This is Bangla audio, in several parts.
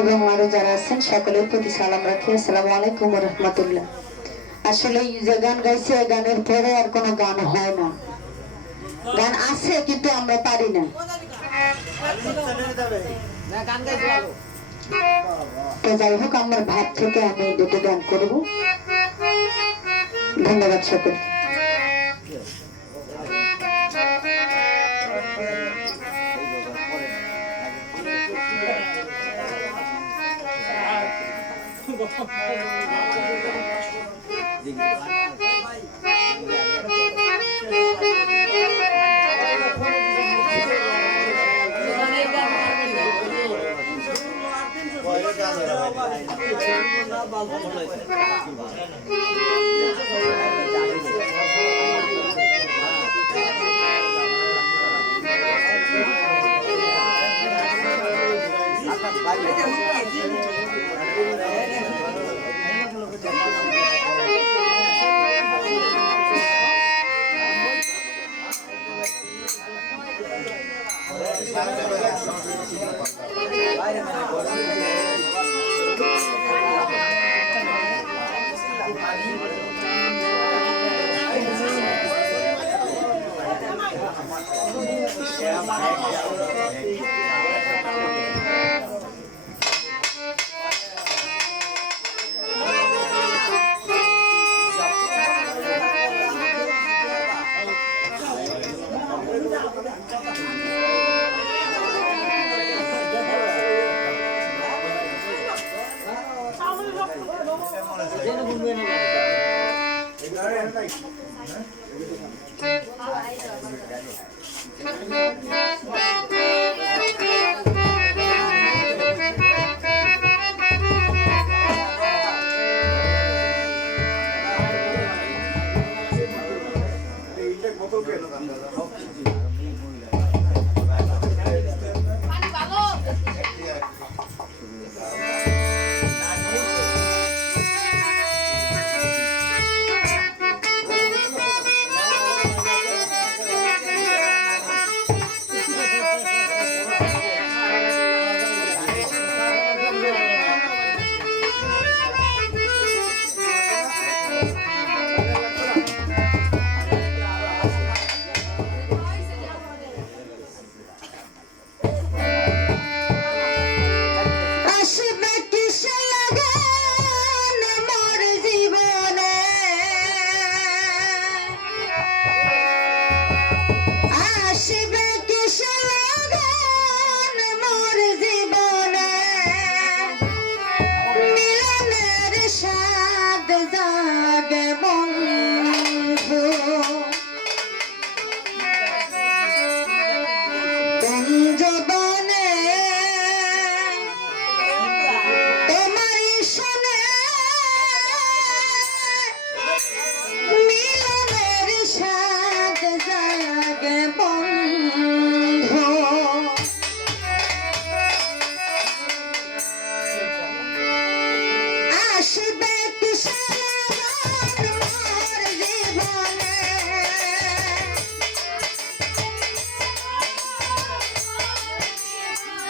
এবং আরও যারা আছেন, সকলের প্রতি সালাম রাখি। আসসালামু আলাইকুম রহমতুল্লাহ। আসলে যে গান গাইছে, এই গানের পরে আর কোনো গান হয় না। গান আছে, কিন্তু আমরা পারি না। তো যাই হোক, আমার ভাব থেকে আমি দুটো গান করব। ধন্যবাদ সকলকে। ございます。Thank you.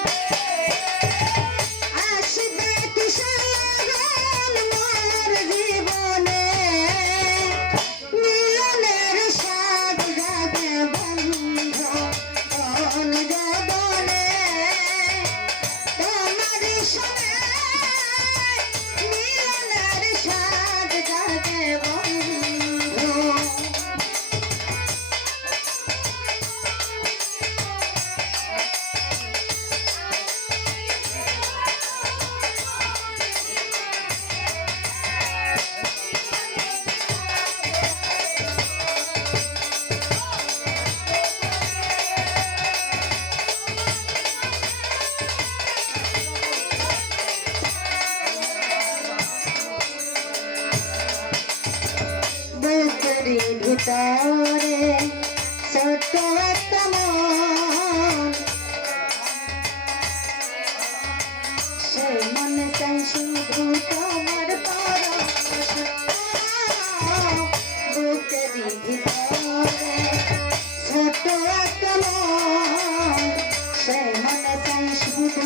Yeah.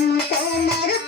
となる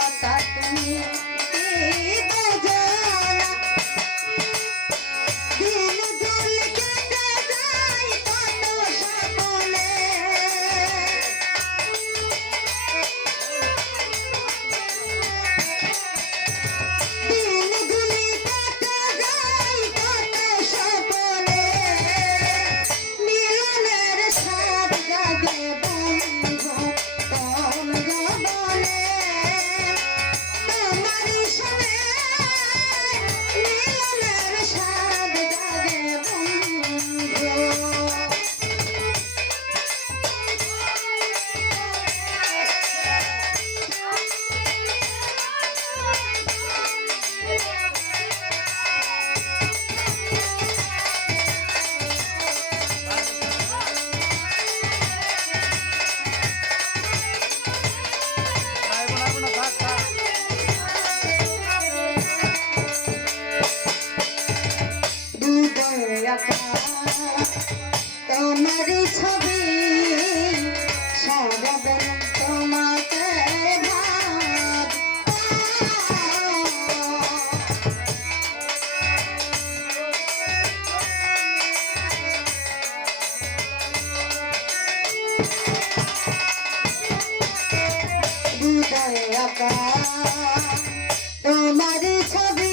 কথা তুমি ডুবে তোমার ছবি